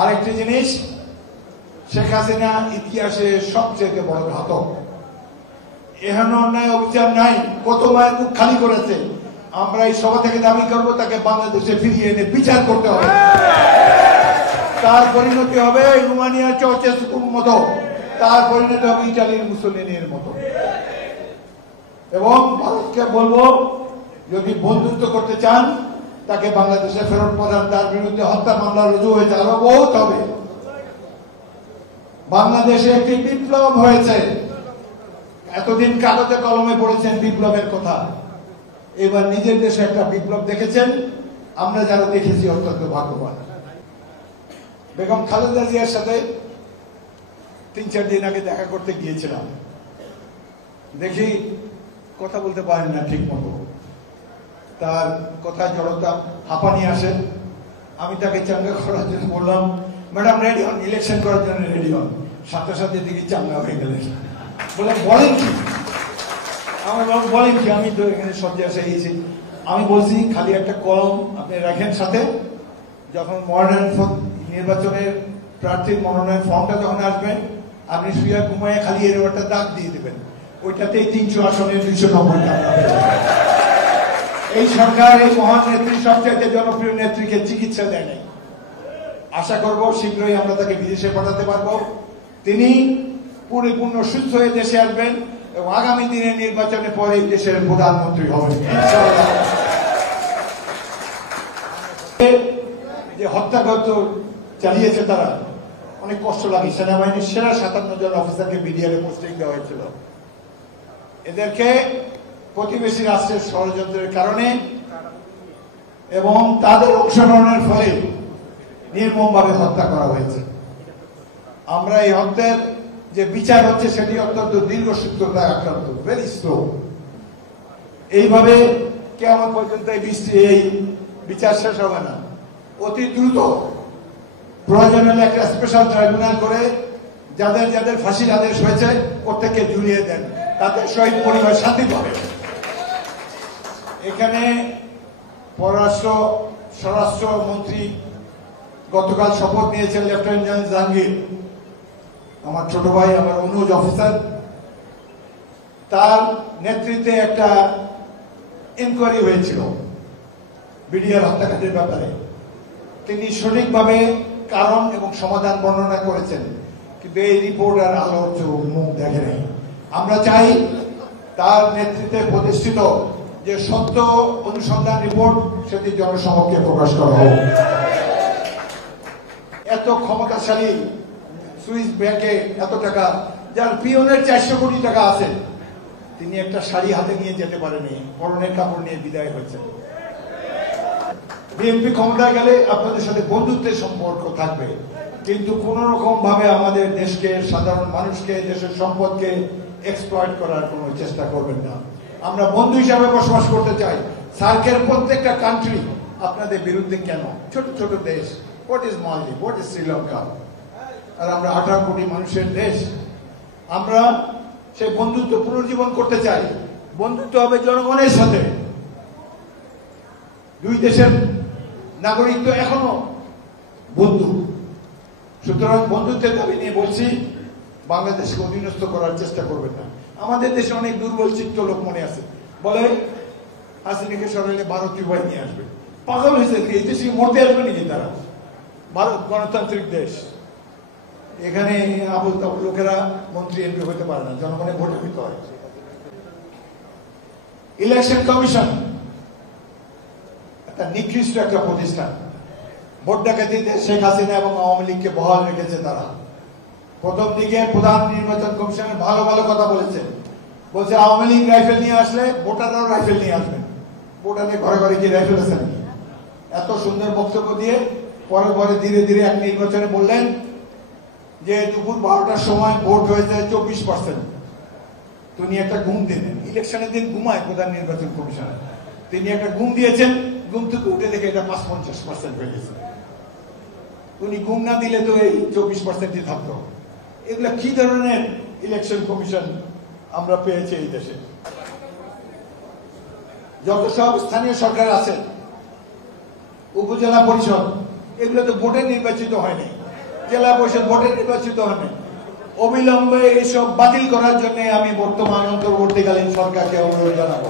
আরেকটি জিনিস, শেখ হাসিনা ইতিহাসে সবচেয়ে বড় ঘাতক। এখানে অন্যায় অবিচার নাই, কত মায়ের মুখ খালি করেছে। আমরা এই সভা থেকে দাবি করবো তাকে বাংলাদেশে ফিরিয়ে এনে বিচার করতে হবে। তার পরিণতি হবে রোমানিয়ার চাউচেস্কুর মতো, তার পরিণতি হবে ইটালির মুসোলিনির মতো। এবং ভারতকে বলবো, যদি বন্ধুত্ব করতে চান তাকে বাংলাদেশে ফেরত পাঠান। তার বিরুদ্ধে হত্যা মামলা রুজু হয়েছে, আরো বহুত হবে। বাংলাদেশে একটি বিপ্লব হয়েছে। এতদিন কাগজে কলমে পড়েছেন বিপ্লবের কথা, এবার নিজের দেশে একটা বিপ্লব দেখেছেন। আমরা যারা দেখেছি অত্যন্ত ভাগ্যবান। বেগম খালেদা জিয়ার সাথে 3-4 দিন আগে দেখা করতে গিয়েছিলাম। দেখি কথা বলতে পারেন না ঠিক মতো, তার কথা জড়তা, হাঁপানি আসে। আমি তাকে চাঙ্গা করার জন্য বললাম, ম্যাডাম রেডি হন, ইলেকশন করার জন্য রেডি হন। সাথে সাথে দেখি চাঙ্গা হয়ে গেলেন। বললাম বলেন কি? আমার বাবু বলেন কি? আমি তো এখানে সজ্জা এসেছি। আমি বলছি খালি একটা কলম আপনি রাখেন সাথে, যখন নির্বাচনের প্রার্থীর মনোনয়ন ফর্মটা যখন আসবেন, আপনি শুয়ে ঘুমায় খালি এর একটা দাগ দিয়ে দেবেন, ওইটাতেই 300 আসনের 290 টাকা। এই সরকার, এই মহান নেত্রী, সবচেয়ে জনপ্রিয় নেত্রীকে চিকিৎসা দেয় নাই। আশা করব শীঘ্রই আমরা তাকে বিদেশে পাঠাতে পারবো। তিনি পরিপূর্ণ সুস্থ হয়ে দেশে আসবেন এবং আগামী দিনের নির্বাচনের পরে এই দেশের প্রধানমন্ত্রী হবেন ইনশাআল্লাহ। যে হত্যাযজ্ঞ চালিয়েছে তারা, অনেক কষ্ট লাগে। সেনাবাহিনীর সেরা 57 জন অফিসারকে বিডিআরে পোস্টিং দেওয়া হয়েছিল। এদেরকে প্রতিবেশী রাষ্ট্রের ষড়যন্ত্রের কারণে এবং তাদের অংশগ্রহণের ফলে নির্মমভাবে হত্যা করা হয়েছে। আমরা এই হত্যার যে বিচার হচ্ছে সেটি অত্যন্ত দীর্ঘসূত্রতায় আক্রান্ত, ভেরি স্লো। এইভাবে কেমন পর্যন্ত এই বিচার শেষ হবে না। অতি দ্রুত প্রয়োজন হলে একটা স্পেশাল ট্রাইব্যুনাল করে যাদের যাদের ফাঁসির আদেশ হয়েছে প্রত্যেককে ঝুলিয়ে দেন, তাদের শহীদ পরিবার শান্তি পাবে। এখানে স্বরাষ্ট্র মন্ত্রী গতকাল শপথ নিয়েছেন, লেফটেন্যান্ট জেনারেল জাহাঙ্গীর, আমার ছোট ভাই, আমার অনুজ অফিসার। তার নেতৃত্বে একটা ইনকোয়ারি হয়েছিল বিডিআর হত্যাকাণ্ডের ব্যাপারে। তিনি সঠিকভাবে কারণ এবং সমাধান বর্ণনা করেছেন, কিন্তু এই রিপোর্ট আর আলোর মুখ দেখে নেই। আমরা চাই তার নেতৃত্বে প্রতিষ্ঠিত যে সত্য অনুসন্ধান রিপোর্ট সেটি জনসমক্ষে প্রকাশ করা হোক। এত ক্ষমতাশালী সুইস ব্যাংকে এত টাকা, যার পিয়নের 400 কোটি টাকা আছে, তিনি একটা শাড়ি হাতে নিয়ে যেতে পারেনি, পরনের কাপড় নিয়ে বিদায় হয়েছে। বিএনপি ক্ষমতায় গেলে আপনাদের সাথে বন্ধুত্বের সম্পর্ক থাকবে, কিন্তু কোন রকম ভাবে আমাদের দেশকে, সাধারণ মানুষকে, দেশের সম্পদকে এক্সপ্লয়েট করার কোন চেষ্টা করবেন না। আমরা বন্ধু হিসাবে বসবাস করতে চাই। সার্কের প্রত্যেকটা কান্ট্রি আপনাদের বিরুদ্ধে কেন? ছোট ছোট দেশ, হোয়াট ইজ মালদ্বীপ, হোয়াট ইজ শ্রীলঙ্কা, আর আমরা 18 কোটি মানুষের দেশ। আমরা সেই বন্ধুত্ব পুনর্জীবন করতে চাই। বন্ধুত্ব হবে জনগণের সাথে। দুই দেশের নাগরিক তো এখনো বন্ধু। সুতরাং বন্ধুত্বের দাবি নিয়ে বলছি, বাংলাদেশকে অধীনস্থ করার চেষ্টা করবেন না। আমাদের দেশে অনেক দুর্বল চিত্ত লোক মনে আছে, বলে হাসিনাকে সরাইলে ভারতীয় বাহিনী আসবে। পাগল হয়েছে, এই দেশে মরতে আসবে নাকি তারা? ভারত গণতান্ত্রিক দেশ, এখানে আবুল তাবুল লোকেরা মন্ত্রী এমপি হতে পারে না, জনগণের ভোটে হইতে হয়। ইলেকশন কমিশন একটা নিকৃষ্ট একটা প্রতিষ্ঠান। ভোট ডাকাতিতে শেখ হাসিনা এবং আওয়ামী লীগকে বহাল রেখেছে তারা। প্রথম দিকে প্রধান নির্বাচন কমিশনের ভালো ভালো কথা বলেছেন, বলছে আওয়ামী লীগ রাইফেল নিয়ে আসলে ভোটাররাও রাইফেল নিয়ে আসবেন, ভোটারের ঘরে ঘরে কি রাইফেল আছে নাকি? এত সুন্দর বক্তব্য দিয়ে পরে পরে ধীরে ধীরে এক নির্বাচনে বললেন যে দুপুর 12টার সময় ভোট হয়েছে 24%। তিনি একটা ঘুম দিলেন, ইলেকশনের দিন ঘুমায় প্রধান নির্বাচন কমিশনার, তিনি একটা ঘুম দিয়েছেন, ঘুম থেকে উঠে দেখে এটা 55% হয়ে গেছে। উনি ঘুম না দিলে তো এই 24%ই থাকতো। এগুলা কি ধরনের ইলেকশন কমিশন আমরা পেয়েছি এই দেশে? যত সব স্থানীয় সরকার আছে, উপজেলা পরিষদ, এগুলো তো ভোটে নির্বাচিত হয়নি। জেলা পরিষদ ভোটে নির্বাচিত হন। অবিলম্বে এইসব বাতিল করার জন্য আমি বর্তমান অন্তর্বর্তীকালীন সরকারকে অনুরোধ জানাবো।